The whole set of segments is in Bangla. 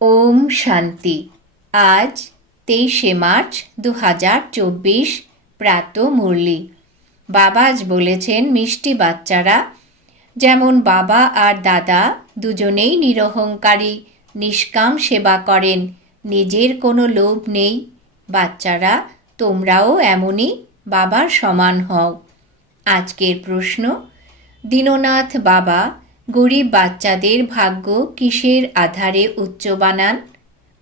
ওম শান্তি। আজ তেইশে মার্চ দু হাজার চব্বিশ, প্রাত মুরলি। বাবা আজ বলেছেন, মিষ্টি বাচ্চারা, যেমন বাবা আর দাদা দুজনেই নিরহংকারী, নিষ্কাম সেবা করেন, নিজের কোনো লোভ নেই। বাচ্চারা, তোমরাও এমনই বাবার সমান হও। আজকের প্রশ্ন, দীননাথ বাবা গরিব বাচ্চাদের ভাগ্য কিসের আধারে উচ্চ বানান?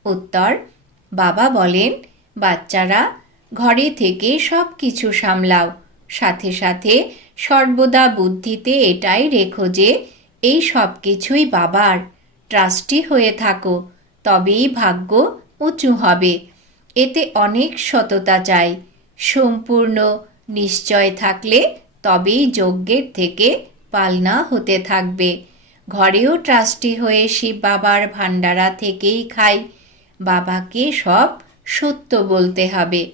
উত্তর, বাবা বলেন, বাচ্চারা ঘরে থেকে সব কিছু সামলাও। সাথে সাথে সর্বদা বুদ্ধিতে এটাই রেখো যে, এই সব কিছুই বাবার। ট্রাস্টি হয়ে থাকো, তবেই ভাগ্য উঁচু হবে। এতে অনেক সততা চাই। সম্পূর্ণ নিশ্চয় থাকলে তবেই যজ্ঞের থেকে পালনা হতে থাকবে। ঘরেও ট্রাস্টি হয়ে শিব বাবার ভান্ডারা থেকেই খাই। বাবাকে সব সত্য বলতে হবে।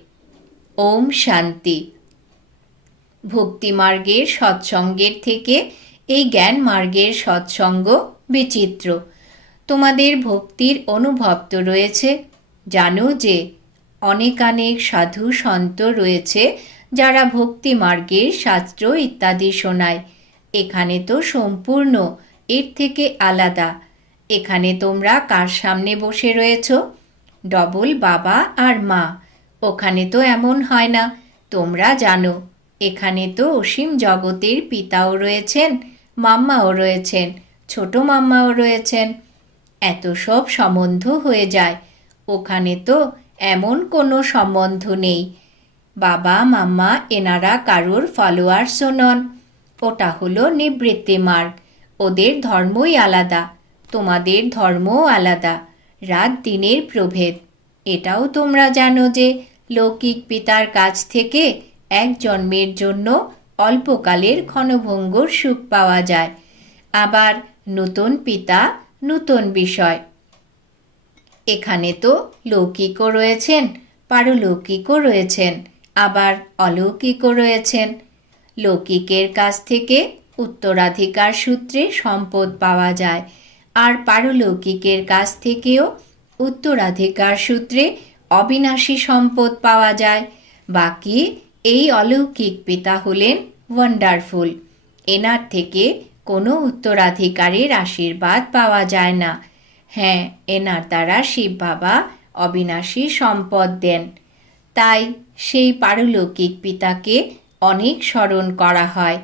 ওম শান্তি। ভক্তিমার্গের সৎসঙ্গের থেকে এই জ্ঞান মার্গের সৎসঙ্গ বিচিত্র। তোমাদের ভক্তির অনুভব তো রয়েছে। জানো যে অনেক অনেক সাধু সন্ত রয়েছে যারা ভক্তি মার্গের শাস্ত্র ইত্যাদি শোনায়। এখানে তো সম্পূর্ণ, এর থেকে আলাদা। এখানে তোমরা কার সামনে বসে রয়েছ? ডবল বাবা আর মা। ওখানে তো এমন হয় না, তোমরা জানো। এখানে তো অসীম জগতের পিতাও রয়েছেন, মাম্মাও রয়েছেন, ছোট মাম্মাও রয়েছেন। এত সব সম্বন্ধ হয়ে যায়। ওখানে তো এমন কোনো সম্বন্ধ নেই। বাবা, মাম্মা, এনারা কারোর ফলোয়ার্সও নন। ওটা হলো নিবৃত্তি মার্গ। ওদের ধর্মই আলাদা, তোমাদের ধর্মও আলাদা, রাত দিনের প্রভেদ। এটাও তোমরা জানো যে, লৌকিক পিতার কাছ থেকে এক জন্মের জন্য অল্পকালের ক্ষণভঙ্গুর সুখ পাওয়া যায়। আবার নতুন পিতা, নতুন বিষয়। এখানে তো লৌকিকও রয়েছেন, পারলৌকিকও রয়েছেন, আবার অলৌকিকও রয়েছেন। লৌকিকের কাছ থেকে উত্তরাধিকার সূত্রে সম্পদ পাওয়া যায়। আর পারলৌকিকের কাছ থেকেও উত্তরাধিকার সূত্রে অবিনাশী সম্পদ পাওয়া যায়। বাকি এই অলৌকিক পিতা হলেন ওয়ান্ডারফুল। এনার থেকে কোনো উত্তরাধিকারের আশীর্বাদ পাওয়া যায় না। হ্যাঁ এনার দ্বারা শিব বাবা অবিনাশী সম্পদ দেন। তাই সেই পারলৌকিক পিতাকে অনেক স্মরণ করা হয়।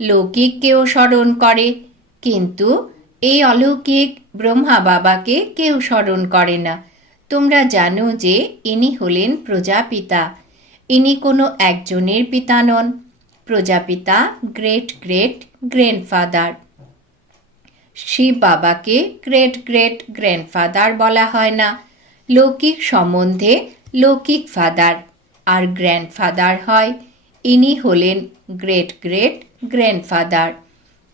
লৌকিককেও স্মরণ করে, কিন্তু এই অলৌকিক ব্রহ্মা বাবাকে কেউ স্মরণ করে না। তোমরা জানো যে ইনি হলেন প্রজাপিতা। ইনি কোনো একজনের পিতা নন। প্রজাপিতা গ্রেট গ্রেট গ্র্যান্ডফাদার। শিব বাবাকে গ্রেট গ্রেট গ্র্যান্ডফাদার বলা হয় না। লৌকিক সম্বন্ধে লৌকিক ফাদার আর গ্র্যান্ডফাদার হয় ইনি হলেন গ্রেট গ্রেট গ্র্যান্ডফাদার।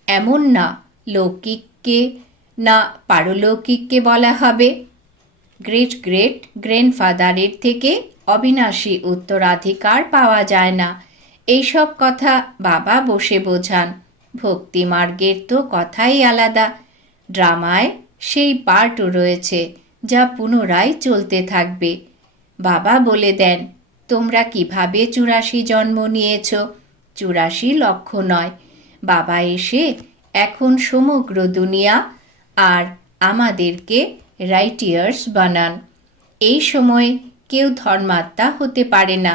এমন না লৌকিককে, না পারলৌকিককে বলা হবে। গ্রেট গ্রেট গ্র্যান্ডফাদারের থেকে অবিনাশী উত্তরাধিকার পাওয়া যায় না। এইসব কথা বাবা বসে বোঝান। ভক্তি মার্গের তো কথাই আলাদা। ড্রামায় সেই পার্টও রয়েছে যা পুনরায় চলতে থাকবে। বাবা বলে দেন তোমরা কীভাবে চুরাশি জন্ম নিয়েছ? চুরাশি লক্ষ নয়। বাবা এসে এখন সমগ্র দুনিয়া আর আমাদেরকে রাইটিয়ার্স বানান। এই সময় কেউ ধর্মাত্মা হতে পারে না।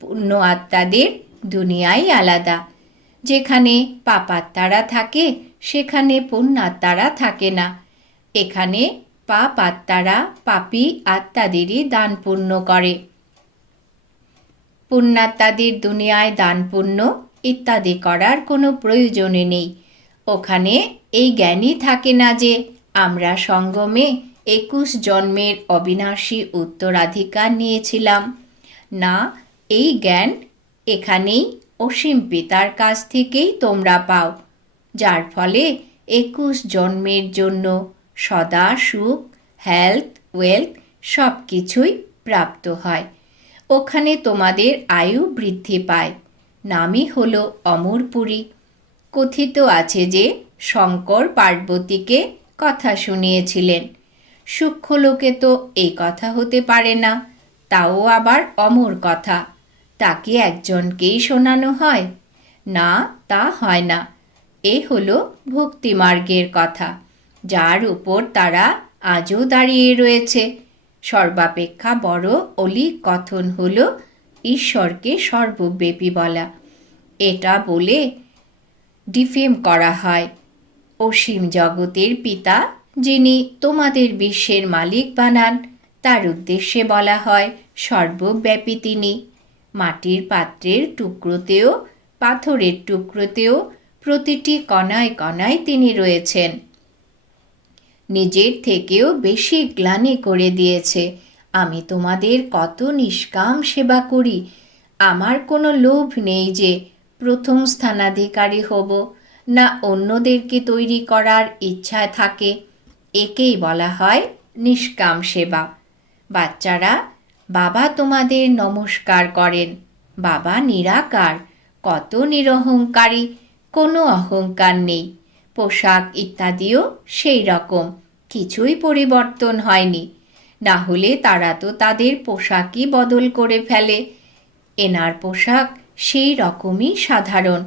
পুণ্য আত্মাদের দুনিয়াই আলাদা। যেখানে পাপাত্মারা থাকে, সেখানে পুণ্যাত্মারা থাকে না। এখানে পাপ আত্মারা পাপি আত্মাদেরই দান পূর্ণ করে। পুণ্যাত্মাদের দুনিয়ায় দান পুণ্য ইত্যাদি করার কোনো প্রয়োজনে নেই। ওখানে এই জ্ঞানই থাকে না যে আমরা সঙ্গমে একুশ জন্মের অবিনাশী উত্তরাধিকার নিয়েছিলাম। না, এই জ্ঞান এখানেই অসীম পিতার কাছ থেকেই তোমরা পাও, যার ফলে একুশ জন্মের জন্য সদা সুখ হেলথ ওয়েলথ সব কিছুই প্রাপ্ত হয়। ওখানে তোমাদের আয়ু বৃদ্ধি পায়। নামই হলো অমরপুরী। কথিত আছে যে শঙ্কর পার্বতীকে কথা শুনিয়েছিলেন। সূক্ষ্ম লোকে তো এই কথা হতে পারে না, তাও আবার অমর কথা। তাকে একজনকেই শোনানো হয়। না, তা হয় না। এ হলো ভক্তিমার্গের কথা, যার উপর তারা আজও দাঁড়িয়ে রয়েছে। সর্বাপেক্ষা বড় অলিক কথন হল ঈশ্বরকে সর্বব্যাপী বলা। এটা বলে ডিফেম করা হয়। অসীম জগতের পিতা, যিনি তোমাদের বিশ্বের মালিক বানান, তার উদ্দেশ্যে বলা হয় সর্বব্যাপী তিনি। মাটির পাত্রের টুকরোতেও, পাথরের টুকরোতেও প্রতিটি কণায় কণায় তিনি রয়েছেন। নিজের থেকেও বেশি গ্লানি করে দিয়েছে। আমি তোমাদের কত নিষ্কাম সেবা করি। আমার কোনো লোভ নেই যে প্রথম স্থানাধিকারী হব, না অন্যদেরকে তৈরি করার ইচ্ছা থাকে। একেই বলা হয় নিষ্কাম সেবা। বাচ্চারা, বাবা তোমাদের নমস্কার করেন। বাবা নিরাকার, কত নিরহংকারী, কোনো অহংকার নেই। পোশাক ইত্যাদিও সেই রকম। কিছুই পরিবর্তন হয়নি। না হলে তারা তো তাদের পোশাকই বদল করে ফেলে। এনার পোশাক সেই রকমই সাধারণ।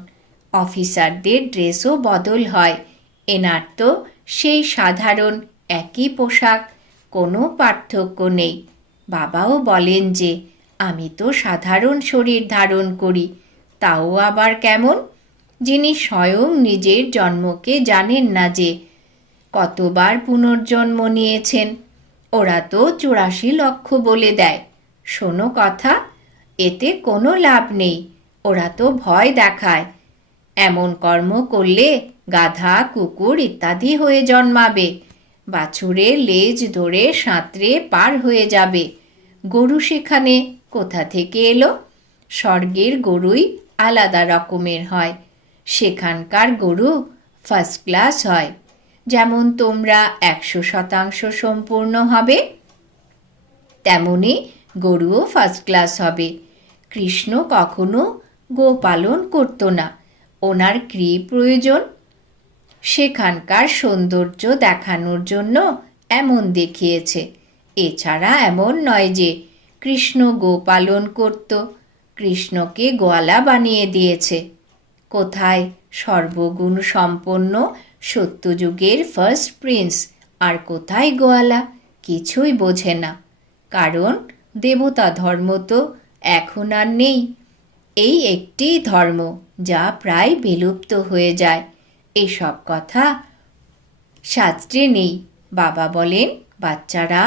অফিসারদের ড্রেসও বদল হয়। এনার তো সেই সাধারণ, একই পোশাক, কোনো পার্থক্য নেই। বাবাও বলেন যে, আমি তো সাধারণ শরীর ধারণ করি। তাও আবার কেমন? যিনি স্বয়ং নিজের জন্মকে জানেন না যে কতবার পুনর্জন্ম নিয়েছেন। ওরা তো চুরাশি লক্ষ বলে দেয়। শোনো কথা, এতে কোনো লাভ নেই, ওরা তো ভয় দেখায়। এমন কর্ম করলে গাধা, কুকুর ইত্যাদি হয়ে জন্মাবে। বাছুরে লেজ ধরে সাঁতরে পার হয়ে যাবে। গরু সেখানে কোথা থেকে এলো? স্বর্গের গরুই আলাদা রকমের হয়। সেখানকার গরু ফার্স্ট ক্লাস হয়। যেমন তোমরা একশো শতাংশ সম্পূর্ণ হবে, তেমনি গরুও ফার্স্ট ক্লাস হবে। কৃষ্ণ কখনো গোপালন করতো না। ওনার ক্রি প্রয়োজন? সেখানকার সৌন্দর্য দেখানোর জন্য এমন দেখিয়েছে। এছাড়া এমন নয় যে কৃষ্ণ গোপালন করত, কৃষ্ণকে গোয়ালা বানিয়ে দিয়েছে। কোথায়? সর্বগুণ সম্পন্ন সত্যযুগের ফার্স্ট প্রিন্স আর কোথায় গোয়ালা? কিছুই বোঝে না। কারণ দেবতা ধর্ম তো এখন আর নেই। এই একটি ধর্ম যা প্রায় বিলুপ্ত হয়ে যায়। এসব কথা শাস্ত্রে নেই। বাবা বলেন, বাচ্চারা,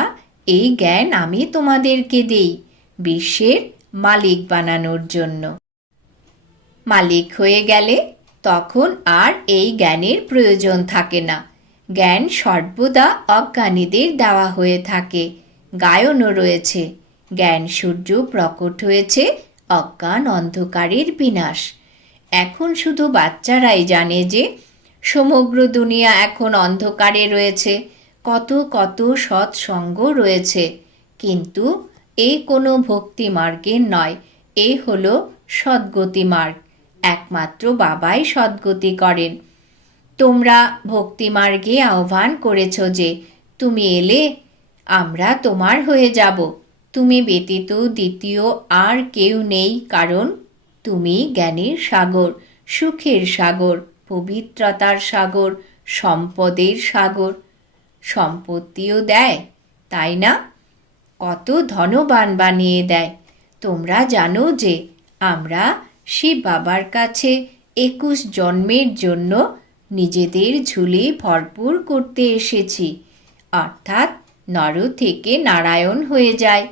এই জ্ঞান আমি তোমাদেরকে দেই। বিশ্বের মালিক বানানোর জন্য। মালিক হয়ে গেলে তখন আর এই জ্ঞানের প্রয়োজন থাকে না। জ্ঞান সর্বদা অজ্ঞানীদের দেওয়া হয়ে থাকে। গায়নও রয়েছে। জ্ঞান সূর্য প্রকট হয়েছে, অজ্ঞান অন্ধকারের বিনাশ। এখন শুধু বাচ্চারাই জানে যে সমগ্র দুনিয়া এখন অন্ধকারে রয়েছে। কত কত সৎসঙ্গ রয়েছে। কিন্তু এই কোনো ভক্তি মার্গের নয়, এ হলো সদ্গতি মার্গ একমাত্র বাবাই সদ্গতি করেন। তোমরা ভক্তিমার্গে আহ্বান করেছ যে তুমি এলে আমরা তোমার হয়ে যাব। তুমি ব্যতীত দ্বিতীয় আর কেউ নেই, কারণ তুমি জ্ঞানের সাগর, সুখের সাগর, পবিত্রতার সাগর, সম্পদের সাগর। সম্পত্তিও দেয়, তাই না? কত ধনবান বানিয়ে দেয়। তোমরা জানো যে আমরা শিব বাবার কাছে একুশ জন্মের জন্য নিজেদের ঝুলি ভরপুর করতে এসেছি। অর্থাৎ নর থেকে নারায়ণ হয়ে যায়।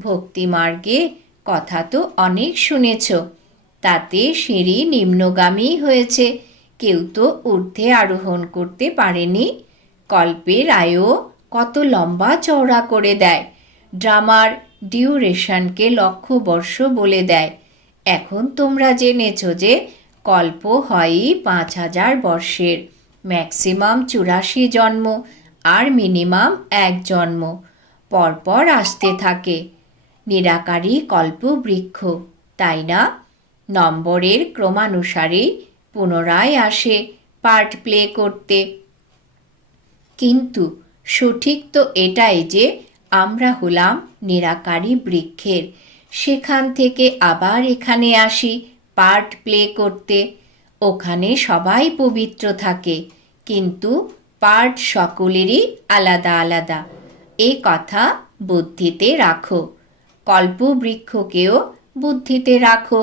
ভক্তিমার্গে কথা তো অনেক শুনেছ। তাতে সিঁড়ি নিম্নগামী হয়েছে। কেউ তো ঊর্ধ্বে আরোহণ করতে পারেনি। কল্পের আয়ও কত লম্বা চওড়া করে দেয়। ড্রামার ডিউরেশনকে লক্ষ বর্ষ বলে দেয়। এখন তোমরা জেনেছ যে কল্প হয়ই পাঁচ হাজার বর্ষের। ম্যাক্সিমাম চুরাশি জন্ম আর মিনিমাম এক জন্ম। পরপর আসতে থাকে। নিরাকারী কল্প বৃক্ষ, তাই না? নম্বরের ক্রমানুসারেই পুনরায় আসে পার্ট প্লে করতে। কিন্তু সঠিক তো এটাই যে আমরা হলাম নিরাকারী বৃক্ষের। সেখান থেকে আবার এখানে আসি, পার্ট প্লে করতে। ওখানে সবাই পবিত্র থাকে, কিন্তু পার্ট সকলেরই আলাদা আলাদা। এ কথা বুদ্ধিতে রাখো, কল্পবৃক্ষকেও বুদ্ধিতে রাখো।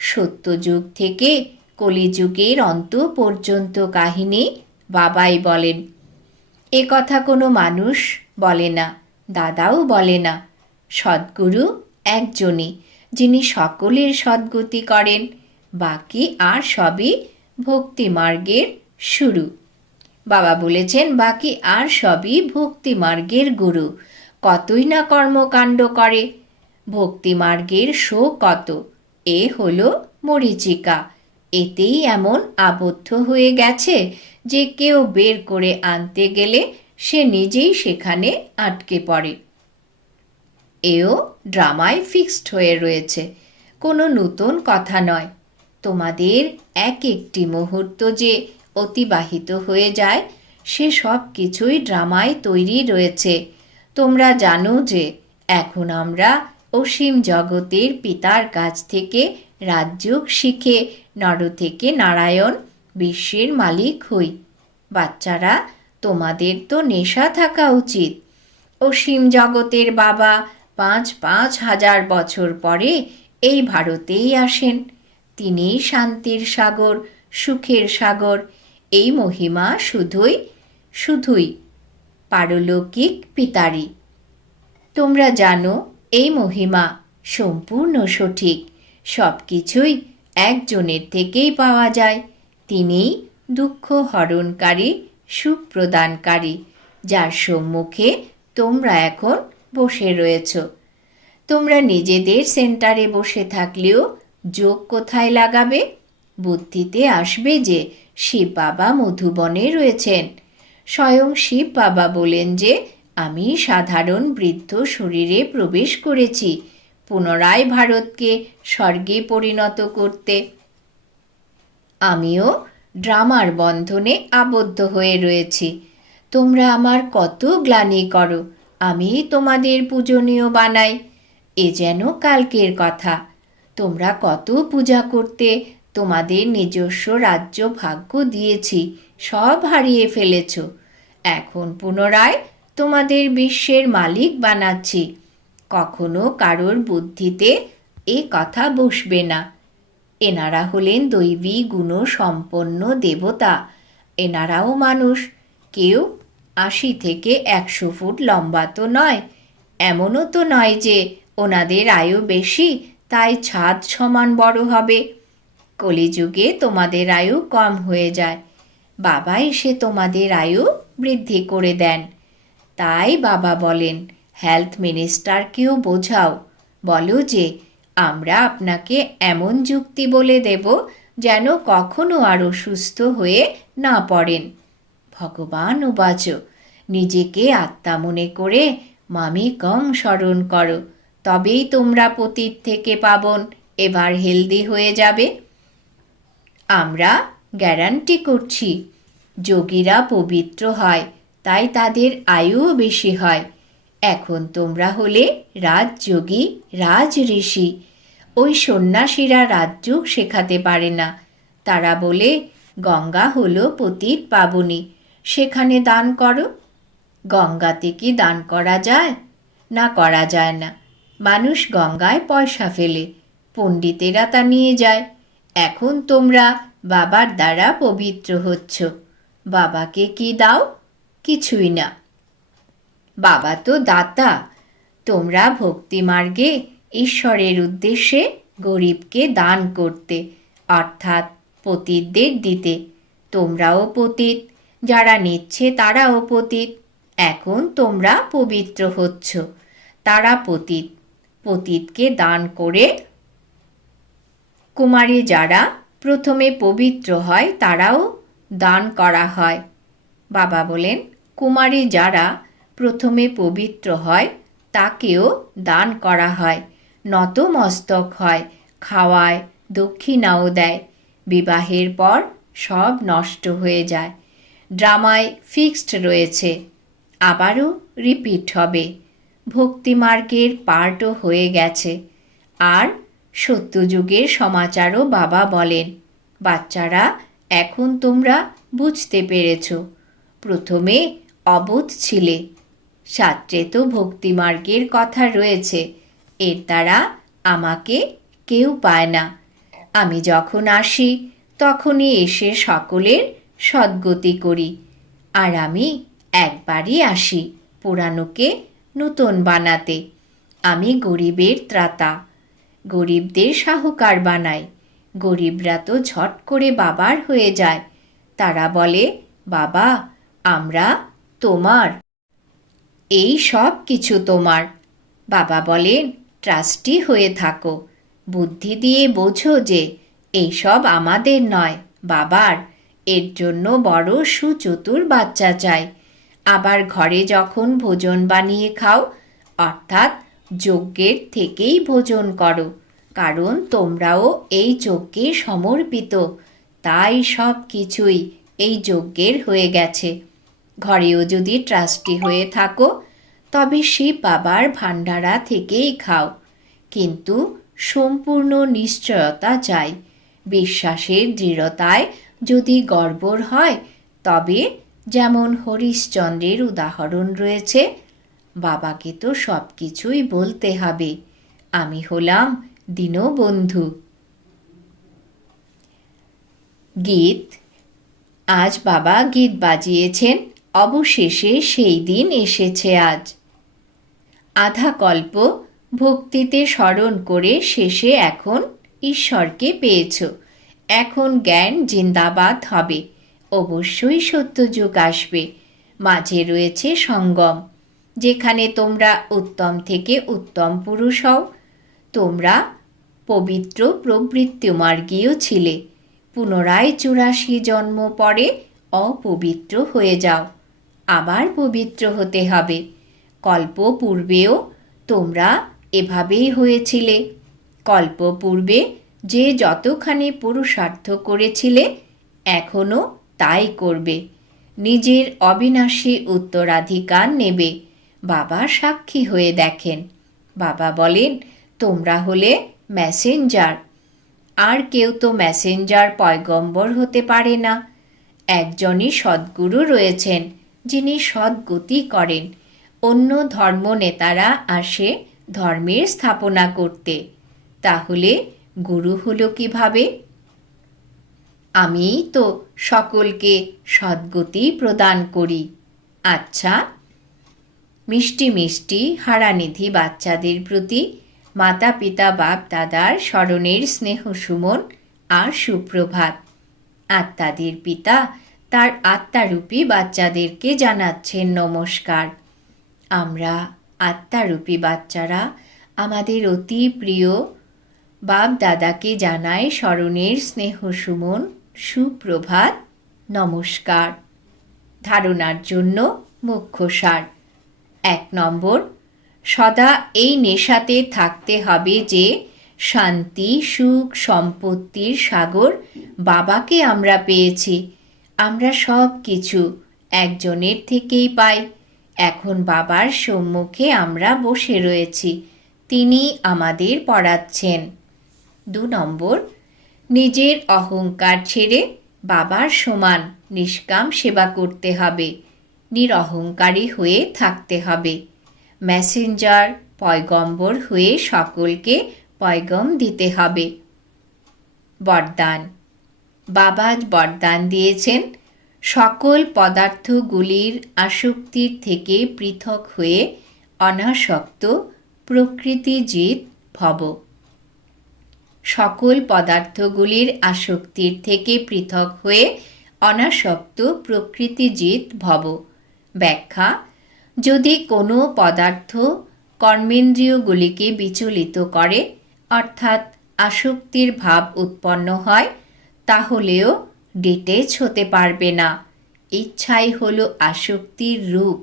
সত্যযুগ থেকে কলিযুগের অন্ত পর্যন্ত কাহিনী বাবাই বলেন। এ কথা কোনো মানুষ বলে না, দাদাও বলে না। সদ্গুরু একজনই, যিনি সকলের সদ্গতি করেন, বাকি আর সবই ভক্তি মার্গের শুরু। বাবা বলেছেন, বাকি আর সবই ভক্তি মার্গের গুরু, কতই না কর্মকাণ্ড করে। ভক্তি মার্গের শো কত? এ হলো মরিচিকা। এতেই এমন আবদ্ধ হয়ে গেছে যে কেউ বের করে আনতে গেলে সে নিজেই সেখানে আটকে পড়ে। এও ড্রামায় ফিক্সড হয়ে রয়েছে। কোনো নতুন কথা নয়। তোমাদের এক একটি মুহূর্ত যে অতিবাহিত হয়ে যায়, সে সব কিছুই ড্রামায় তৈরি রয়েছে। তোমরা জানো যে এখন আমরা অসীম জগতের পিতার কাছ থেকে রাজযোগ শিখে নর থেকে নারায়ণ বিশ্বের মালিক হই। বাচ্চারা, তোমাদের তো নেশা থাকা উচিত। অসীম জগতের বাবা পাঁচ পাঁচ হাজার বছর পরে এই ভারতেই আসেন। তিনি শান্তির সাগর, সুখের সাগর, এই মহিমা শুধুই শুধুই পারলৌকিক পিতারি তোমরা জানো, এই মহিমা সম্পূর্ণ সঠিক সব কিছুই একজনের থেকেই পাওয়া যায়। তিনিই দুঃখ হরণকারী, সুখ প্রদানকারী, যার সম্মুখে তোমরা এখন বসে রয়েছ। তোমরা নিজেদের সেন্টারে বসে থাকলেও যোগ কোথায় লাগাবে? বুদ্ধিতে আসবে যে শিব বাবা মধুবনে রয়েছেন। স্বয়ং শিব বাবা বলেন যে, আমি সাধারণ বৃদ্ধ শরীরে প্রবেশ করেছি, পুনরায় ভারতকে স্বর্গে পরিণত করতে। আমিও ড্রামার বন্ধনে আবদ্ধ হয়ে রয়েছি। তোমরা আমার কত গ্লানি করো আমি তোমাদের পূজনীয় বানাই, এ যেন কালকের কথা। তোমরা কত পূজা করতে, তোমাদের নিজস্ব রাজ্য ভাগ্য দিয়েছি, সব হারিয়ে ফেলেছ। এখন পুনরায় তোমাদের বিশ্বের মালিক বানাচ্ছি। কখনো কারোর বুদ্ধিতে এ কথা বসবে না। এনারা হলেন দৈবী গুণ সম্পন্ন দেবতা। এনারাও মানুষ, কেউ আশি থেকে একশো ফুট লম্বা তো নয়। এমনও তো নয় যে ওনাদের আয়ু বেশি, তাই ছাদ সমান বড় হবে। কলিযুগে তোমাদের আয়ু কম হয়ে যায়। বাবা এসে তোমাদের আয়ু বৃদ্ধি করে দেন। তাই বাবা বলেন হেলথ মিনিস্টারকেও বোঝাও। বলো যে, আমরা আপনাকে এমন যুক্তি বলে দেব যেন কখনো আর অসুস্থ হয়ে না পড়েন। ভগবান উবাচ। নিজেকে আত্মা মনে করে, মামি কম স্মরণ করো। তবেই তোমরা পতীত থেকে পাবন, এবার হেলদি হয়ে যাবে। আমরা গ্যারান্টি করছি, যোগীরা পবিত্র হয়, তাই তাদের আয়ুও বেশি হয়। এখন তোমরা হলে রাজযোগী রাজ ঋষি ওই সন্ন্যাসীরা রাজযোগ শেখাতে পারে না। তারা বলে, গঙ্গা হলো পতীত পাবনী। সেখানে দান করো। গঙ্গাতে কি দান করা যায় না করা যায় না। মানুষ গঙ্গায় পয়সা ফেলে, পণ্ডিতেরা তা নিয়ে যায়। এখন তোমরা বাবার দ্বারা পবিত্র হচ্ছ। বাবাকে কি দাও? কিছুই না। বাবা তো দাতা। তোমরা ভক্তিমার্গে ঈশ্বরের উদ্দেশ্যে গরিবকে দান করতে, অর্থাৎ পতিতদের দিতে। তোমরাও পতিত। যারা নিচ্ছে তারাও পতিত। এখন তোমরা পবিত্র হচ্ছ। তারা পতিত, পতিতকে দান করে কুমারী যারা প্রথমে পবিত্র হয়, তারাও দান করা হয়। বাবা বলেন, কুমারী যারা প্রথমে পবিত্র হয়, তাকেও দান করা হয়। নতমস্তক হয়, খাওয়ায়, দক্ষিণাও দেয়। বিবাহের পর সব নষ্ট হয়ে যায়। ড্রামায় ফিক্সড রয়েছে। আবারও রিপিট হবে। ভক্তিমার্গের পার্টও হয়ে গেছে। আর সত্যযুগের সমাচারও বাবা বলেন, বাচ্চারা, এখন তোমরা বুঝতে পেরেছ। প্রথমে অবোধ ছিলে। শাস্ত্রে তো ভক্তিমার্গের কথা রয়েছে। এর দ্বারা আমাকে কেউ পায় না। আমি যখন আসি, তখনই এসে সকলের সদ্গতি করি। আর আমি একবারই আসি পুরানোকে নূতন বানাতে। আমি গরিবের ত্রাতা। গরিবদের সাহুকার বানাই। গরিবরা তো ঝট করে বাবার হয়ে যায়। তারা বলে, বাবা, আমরা তোমার। এই সব কিছু তোমার। বাবা বলেন, ট্রাস্টি হয়ে থাকো। বুদ্ধি দিয়ে বোঝো যে এইসব আমাদের নয়, বাবার। এর জন্য বড় সুচতুর বাচ্চা চাই। আবার ঘরে যখন ভোজন বানিয়ে খাও, অর্থাৎ যজ্ঞের থেকেই ভোজন করো, কারণ তোমরাও এই যজ্ঞে সমর্পিত। তাই সব কিছুই এই যজ্ঞের হয়ে গেছে। ঘরেও যদি ট্রাস্টি হয়ে থাকো, তবে শিব বাবার ভাণ্ডারা থেকেই খাও। কিন্তু সম্পূর্ণ নিশ্চয়তা চাই। বিশ্বাসের দৃঢ়তায় যদি গর্বর হয়, তবে যেমন হরিশ্চন্দ্রের উদাহরণ রয়েছে, বাবাকে তো সব কিছুই বলতে হবে। আমি হলাম দীনবন্ধু। গীত। আজ বাবা গীত বাজিয়েছেন, অবশেষে সেই দিন এসেছে আজ। আধা কল্প ভক্তিতে স্মরণ করে শেষে এখন ঈশ্বরকে পেয়েছ। এখন জ্ঞান জিন্দাবাদ হবে। অবশ্যই সত্যযুগ আসবে। মাঝে রয়েছে সঙ্গম, যেখানে তোমরা উত্তম থেকে উত্তম পুরুষ হও। তোমরা পবিত্র প্রবৃত্তিমার্গীয় ছিলে। পুনরায় চুরাশি জন্ম পরে অপবিত্র হয়ে যাও। আবার পবিত্র হতে হবে। কল্প পূর্বেও তোমরা এভাবেই হয়েছিলে। কল্প পূর্বে যে যতখানি পুরুষার্থ করেছিলে এখনও তাই করবে। নিজের অবিনাশী উত্তরাধিকার নেবে। বাবা সাক্ষী হয়ে দেখেন। বাবা বলেন, তোমরা হলে ম্যাসেঞ্জার আর কেউ তো ম্যাসেঞ্জার পয়গম্বর হতে পারে না। একজনই সদ্গুরু রয়েছেন, যিনি সদ্গতি করেন। অন্য ধর্ম নেতারা আসে ধর্মের স্থাপনা করতে। তাহলে গুরু হলো কীভাবে? আমিই তো সকলকে সদ্গতি প্রদান করি। আচ্ছা মিষ্টি মিষ্টি হারানিধি বাচ্চাদের প্রতি মাতা পিতা বাপ দাদার স্মরণের স্নেহ সুমন আর সুপ্রভাত। আত্মাদের পিতা তার আত্মারূপী বাচ্চাদেরকে জানাচ্ছেন নমস্কার। আমরা আত্মারূপী বাচ্চারা আমাদের অতি প্রিয় বাপ দাদাকে জানায় স্মরণের স্নেহ সুমন, সুপ্রভাত, নমস্কার। ধারণার জন্য মুখ্য সার। এক নম্বর, সদা এই নেশাতে থাকতে হবে যে শান্তি, সুখ, সম্পত্তির সাগর বাবাকে আমরা পেয়েছি। আমরা সব কিছু একজনের থেকেই পাই। এখন বাবার সম্মুখে আমরা বসে রয়েছি। তিনি আমাদের পড়াচ্ছেন। দু নম্বর, নিজের অহংকার ছেড়ে বাবার সমান নিষ্কাম সেবা করতে হবে, নিরহংকারী হয়ে থাকতে হবে। মেসেঞ্জার, পয়গম্বর হয়ে সকলকে পয়গম দিতে হবে। বরদান, বাবা বরদান দিয়েছেন, সকল পদার্থগুলির আসক্তির থেকে পৃথক হয়ে অনাসক্ত প্রকৃতিজিৎ ভব। সকল পদার্থগুলির আসক্তির থেকে পৃথক হয়ে অনাসক্ত প্রকৃতিজিৎ ভব। ব্যাখ্যা, যদি কোনো পদার্থ কর্মেন্দ্রিয়গুলিকে বিচলিত করে, অর্থাৎ আসক্তির ভাব উৎপন্ন হয়, তাহলেও ডিটেচ হতে পারবে না। ইচ্ছাই হলো আসক্তির রূপ।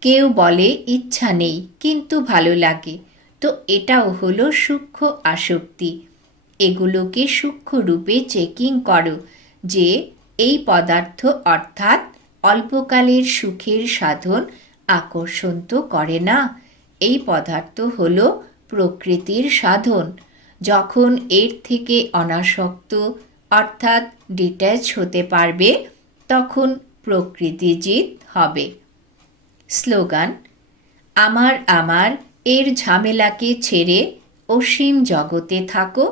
কেউ বলে, ইচ্ছা নেই, কিন্তু ভালো লাগে। তো এটাও হলো সূক্ষ্ম আসক্তি। এগুলোকে সূক্ষ্ম রূপে চেকিং করো যে এই পদার্থ অর্থাৎ অল্পকালের সুখের সাধন আকর্ষণ তো করে না। এই পদার্থ হল প্রকৃতির সাধন। যখন এর থেকে অনাসক্ত অর্থাৎ ডিট্যাচ হতে পারবে, তখন প্রকৃতিজিৎ হবে। স্লোগান, আমার আমার এর ঝামেলাকে ছেড়ে অসীম জগতে থাকো।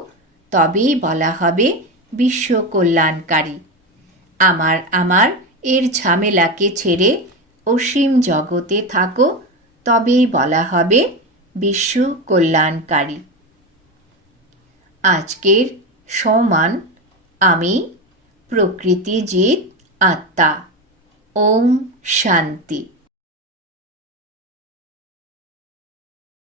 তবেই বলা হবে, বিশ্ব কল্যাণকারী। আমার আমার, এর ঝামেলাকে ছেড়ে অসীম জগতে থাকো, তবেই বলা হবে, বিশ্ব কল্যাণকারী। আজকের সমান আমি প্রকৃতিজিৎ আত্মা। ওম শান্তি।